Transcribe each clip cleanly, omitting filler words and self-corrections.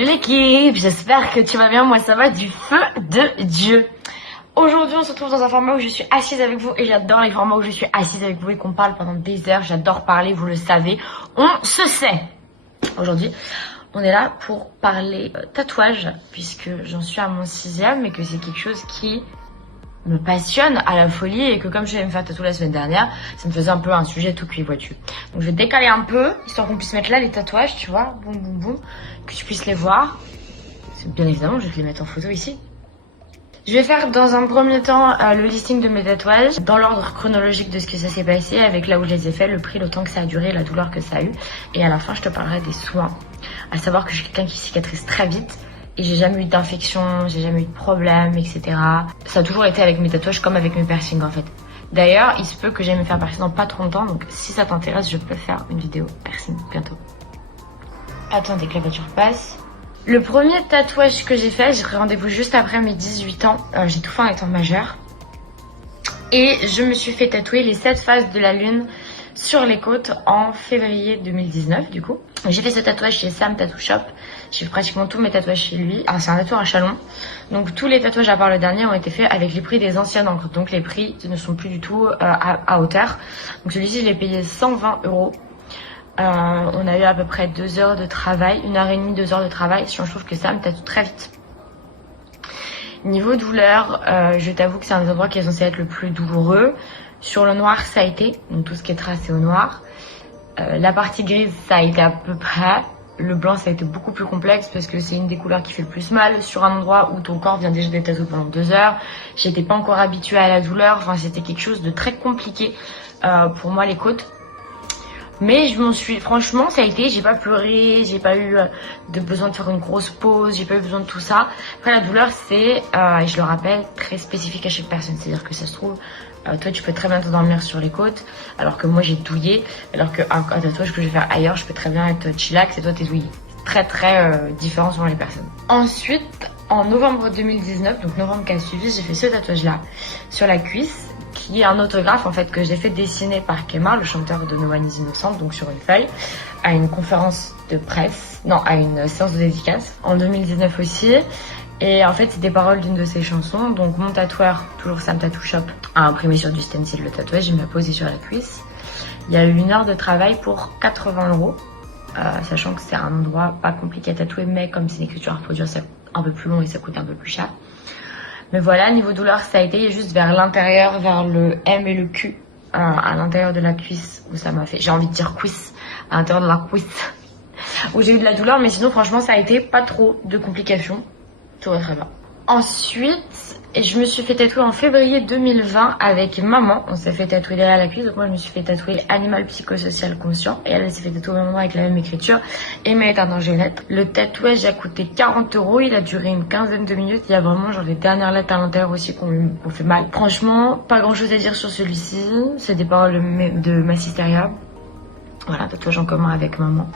Salut l'équipe, j'espère que tu vas bien, moi ça va du feu de Dieu. Aujourd'hui on se retrouve dans un format où je suis assise avec vous et j'adore les formats où je suis assise avec vous et qu'on parle pendant des heures, j'adore parler, vous le savez, on se sait. Aujourd'hui on est là pour parler tatouage puisque j'en suis à mon 6e et que c'est quelque chose qui me passionne à la folie et que comme je vais me faire tatouer la semaine dernière, ça me faisait un peu un sujet tout cuit, vois-tu. Donc je vais décaler un peu, histoire qu'on puisse mettre là les tatouages, tu vois, boum boum boum, que tu puisses les voir. Bien évidemment, je vais les mettre en photo ici. Je vais faire dans un premier temps le listing de mes tatouages, dans l'ordre chronologique de ce que ça s'est passé, avec là où je les ai fait, le prix, le temps que ça a duré, la douleur que ça a eu. Et à la fin, je te parlerai des soins. À savoir que je suis quelqu'un qui cicatrise très vite. Et j'ai jamais eu d'infection, j'ai jamais eu de problème, etc. Ça a toujours été avec mes tatouages comme avec mes piercings en fait. D'ailleurs, il se peut que j'aille me faire piercing dans pas trop longtemps, donc si ça t'intéresse, je peux faire une vidéo piercing bientôt. Attendez que la voiture passe. Le premier tatouage que j'ai fait, j'ai pris rendez-vous juste après mes 18 ans. J'ai tout fait en étant majeure. Et je me suis fait tatouer les 7 phases de la lune sur les côtes en février 2019 du coup. J'ai fait ce tatouage chez Sam Tattoo Shop. J'ai fait pratiquement tous mes tatouages chez lui. Ah, c'est un tatouage à Chalon. Donc tous les tatouages à part le dernier ont été faits avec les prix des anciennes encres. Donc les prix ne sont plus du tout à hauteur. Donc celui-ci je l'ai payé 120 €. On a eu à peu près 2 heures de travail, 1h30, 2 heures de travail. Je trouve que ça me tatoue très vite. Niveau douleur, je t'avoue que c'est un des endroits qui est censé être le plus douloureux. Sur le noir, ça a été, donc tout ce qui est tracé au noir. La partie grise, ça a été à peu près. Le blanc, ça a été beaucoup plus complexe parce que c'est une des couleurs qui fait le plus mal. Sur un endroit où ton corps vient déjà d'être tatoué pendant 2 heures. J'étais pas encore habituée à la douleur. Enfin, c'était quelque chose de très compliqué pour moi, les côtes. Mais je m'en suis, franchement, ça a été, j'ai pas pleuré, j'ai pas eu de besoin de faire une grosse pause, j'ai pas eu besoin de tout ça. Après, la douleur, c'est, je le rappelle, très spécifique à chaque personne. C'est-à-dire que ça se trouve, toi, tu peux très bien t'endormir sur les côtes, alors que moi, j'ai douillé, alors qu'un tatouage que je vais faire ailleurs, je peux très bien être chillax et toi, t'es douillé. Très, très différent selon les personnes. Ensuite, en novembre 2019, donc novembre qui a suivi, j'ai fait ce tatouage-là sur la cuisse, qui est un autographe en fait que j'ai fait dessiner par Kemar, le chanteur de No One Is Innocent, donc sur une feuille, à une conférence de presse, non, à une séance de dédicace, en 2019 aussi. Et en fait, c'est des paroles d'une de ses chansons. Donc mon tatoueur, toujours Sam Tattoo Shop, a imprimé sur du stencil le tatouage, il me l'a posé sur la cuisse. Il y a eu 1 heure de travail pour 80 €, sachant que c'est un endroit pas compliqué à tatouer, mais comme c'est une écriture à reproduire, c'est un peu plus long et ça coûte un peu plus cher. Mais voilà, niveau douleur, ça a été juste vers l'intérieur, vers le M et le Q, à l'intérieur de la cuisse, où ça m'a fait, j'ai envie de dire cuisse, à l'intérieur de la cuisse, où j'ai eu de la douleur, mais sinon, franchement, ça a été pas trop de complications. Tout va très bien. Ensuite, je me suis fait tatouer en février 2020 avec maman. On s'est fait tatouer derrière la cuisse. Donc moi, je me suis fait tatouer animal psychosocial conscient. Et elle s'est fait tatouer au même moment avec la même écriture. Et mes éteintes en géolettre. Le tatouage a coûté 40 €. Il a duré une quinzaine de minutes. Il y a vraiment genre les dernières lettres à l'intérieur aussi qu'on fait mal. Franchement, pas grand chose à dire sur celui-ci. C'est des paroles de Massisteria. Voilà, tatouage en commun avec maman.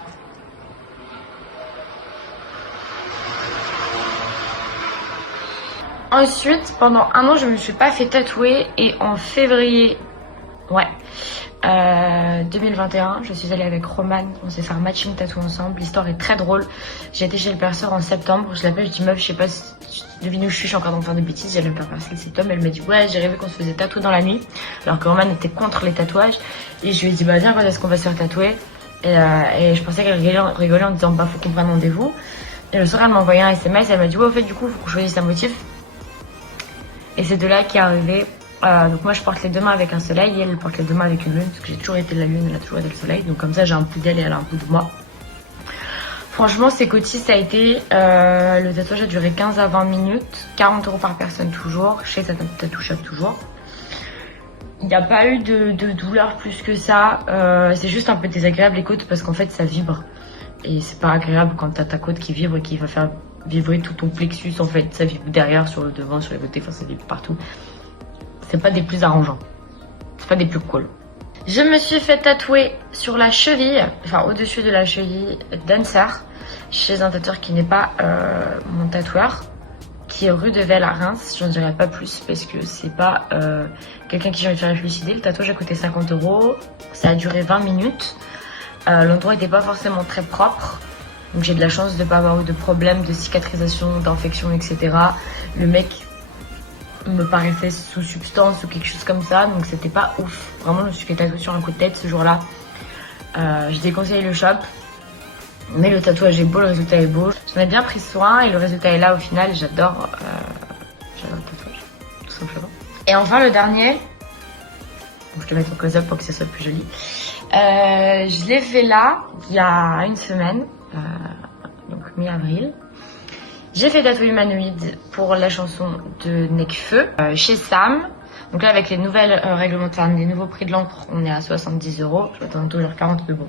Ensuite, pendant 1 an, je me suis pas fait tatouer et en février, 2021, je suis allée avec Roman, on s'est fait un matching tattoo ensemble. L'histoire est très drôle. J'ai été chez le perceur en septembre, je l'appelle, je dis meuf, je sais pas si tu devines où je suis encore en train de faire des bêtises, j'allais me faire percer le septembre. Elle m'a dit ouais, j'ai rêvé qu'on se faisait tatouer dans la nuit, alors que Roman était contre les tatouages. Et je lui ai dit bah viens, quand est-ce qu'on va se faire tatouer et je pensais qu'elle rigolait en disant bah faut qu'on prenne rendez-vous. Et le soir, elle m'a envoyé un SMS, elle m'a dit ouais, au fait, du coup, faut qu'on choisisse un motif. Et c'est de là qu'est arrivé. Donc moi je porte les 2 mains avec un soleil et elle porte les 2 mains avec une lune parce que j'ai toujours été de la lune, elle a toujours été le soleil. Donc comme ça j'ai un peu d'elle et elle a un peu de moi. Franchement ces côtés ça a été, le tatouage a duré 15 à 20 minutes, 40 € par personne toujours, chez Sam Tattoo Shop toujours. Il n'y a pas eu de douleur plus que ça, c'est juste un peu désagréable les côtes parce qu'en fait ça vibre. Et c'est pas agréable quand t'as ta côte qui vibre et qui va faire vibrer tout ton plexus en fait. Ça vibre derrière, sur le devant, sur les côtés, enfin ça vibre partout. C'est pas des plus arrangeants. C'est pas des plus cool. Je me suis fait tatouer sur la cheville, enfin au-dessus de la cheville, Dancer, chez un tatoueur qui n'est pas mon tatoueur, qui est rue de Vesle à Reims. J'en dirai pas plus parce que c'est pas quelqu'un qui j'ai envie de faire la publicité. Le tatouage a coûté 50 €, ça a duré 20 minutes. L'endroit n'était pas forcément très propre. Donc j'ai de la chance de ne pas avoir eu de problème de cicatrisation, d'infection, etc. Le mec me paraissait sous substance ou quelque chose comme ça, donc c'était pas ouf. Vraiment, je me suis fait tatouer sur un coup de tête ce jour-là. Je déconseille le shop, mais le tatouage est beau, le résultat est beau. J'en ai bien pris soin et le résultat est là au final. J'adore le tatouage, tout simplement. Et enfin le dernier, donc je te mets ton close-up pour que ça soit plus joli. Je l'ai fait là, il y a une semaine, donc mi-avril. J'ai fait tatouage humanoïde pour la chanson de Nekfeu chez Sam. Donc là, avec les nouvelles réglementaires, les nouveaux prix de l'encre, on est à 70 €. Je m'attends toujours 40, mais bon.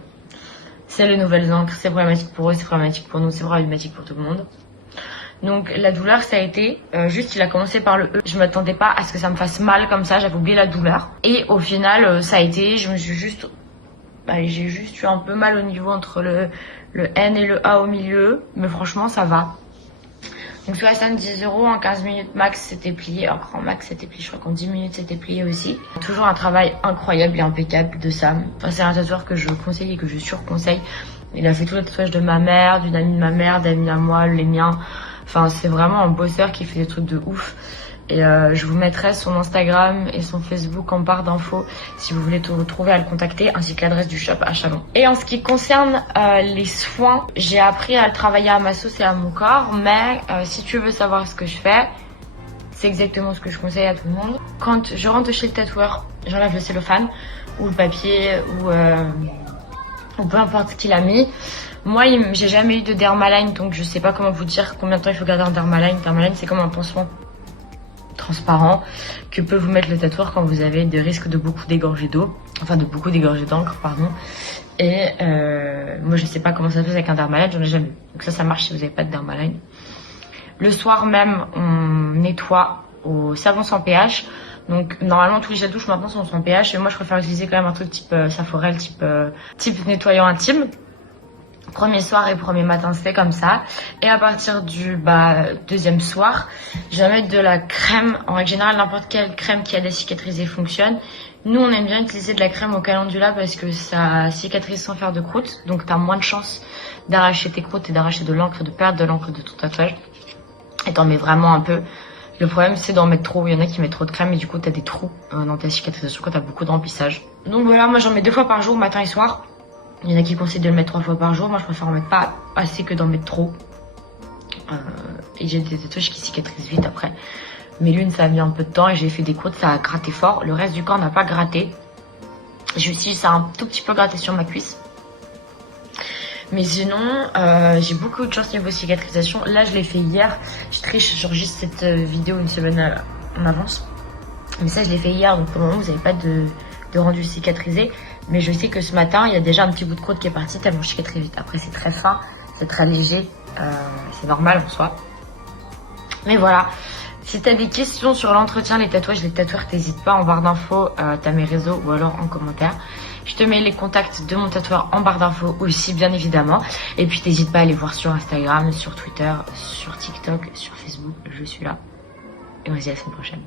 C'est les nouvelles encres, c'est problématique pour eux, c'est problématique pour nous, c'est problématique pour tout le monde. Donc la douleur, ça a été, juste il a commencé par le E. Je m'attendais pas à ce que ça me fasse mal comme ça, j'avais oublié la douleur. Et au final, ça a été, j'ai juste eu un peu mal au niveau entre le N et le A au milieu, mais franchement ça va. Donc 70 € en 15 minutes max c'était plié, en grand max c'était plié, je crois qu'en 10 minutes c'était plié aussi. Toujours un travail incroyable et impeccable de Sam. Enfin, c'est un tatoueur que je conseille et que je surconseille. Il a fait tous les tatouages de ma mère, d'une amie de ma mère, d'amis à moi, les miens. Enfin c'est vraiment un bosseur qui fait des trucs de ouf. Et je vous mettrai son Instagram et son Facebook en barre d'infos si vous voulez tout retrouver, à le contacter, ainsi que l'adresse du shop à Chalon. Et en ce qui concerne les soins, j'ai appris à le travailler à ma sauce et à mon corps, mais si tu veux savoir ce que je fais, c'est exactement ce que je conseille à tout le monde. Quand je rentre chez le tatoueur, j'enlève le cellophane ou le papier ou peu importe ce qu'il a mis. Moi, j'ai jamais eu de dermaline, donc je sais pas comment vous dire combien de temps il faut garder un dermaline. Dermaline, c'est comme un pansement transparent que peut vous mettre le tatoueur quand vous avez des risques de beaucoup dégorger d'eau, enfin de beaucoup dégorger d'encre, pardon. Et moi je sais pas comment ça se fait avec un dermaline, j'en ai jamais eu. Donc ça marche si vous n'avez pas de dermaline. Le soir même, on nettoie au savon sans pH. Donc normalement tous les gels douche maintenant sont sans pH, et moi je préfère utiliser quand même un truc type Saforel, type nettoyant intime. Premier soir et premier matin c'est comme ça, et à partir du deuxième soir je vais mettre de la crème. En règle générale, n'importe quelle crème qui aide à cicatriser fonctionne. Nous on aime bien utiliser de la crème au calendula parce que ça cicatrise sans faire de croûte, donc t'as moins de chances d'arracher tes croûtes et d'arracher de l'encre, de perdre de l'encre de ton tatouage, et t'en mets vraiment un peu. Le problème c'est d'en mettre trop, il y en a qui mettent trop de crème et du coup t'as des trous dans ta cicatrisation quand t'as beaucoup de remplissage. Donc voilà, moi j'en mets 2 fois par jour, matin et soir. Il y en a qui conseillent de le mettre 3 fois par jour. Moi, je préfère en mettre pas assez que d'en mettre trop. Et j'ai des tatouages qui cicatrisent vite après. Mais l'une, ça a mis un peu de temps et j'ai fait des croûtes, ça a gratté fort. Le reste du corps n'a pas gratté. J'ai aussi, ça a un tout petit peu gratté sur ma cuisse. Mais sinon, j'ai beaucoup de chance niveau cicatrisation. Là, je l'ai fait hier. Je triche, j'enregistre cette vidéo une semaine en avance. Mais ça, je l'ai fait hier. Donc pour le moment, vous n'avez pas de rendu cicatrisé. Mais je sais que ce matin, il y a déjà un petit bout de croûte qui est parti tellement je cicatrise vite. Après, c'est très fin, c'est très léger, c'est normal en soi. Mais voilà, si tu as des questions sur l'entretien, les tatouages, les tatoueurs, t'hésites pas, en barre d'infos, t'as mes réseaux ou alors en commentaire. Je te mets les contacts de mon tatoueur en barre d'infos aussi, bien évidemment. Et puis t'hésites pas à aller voir sur Instagram, sur Twitter, sur TikTok, sur Facebook, je suis là. Et on se dit à la semaine prochaine.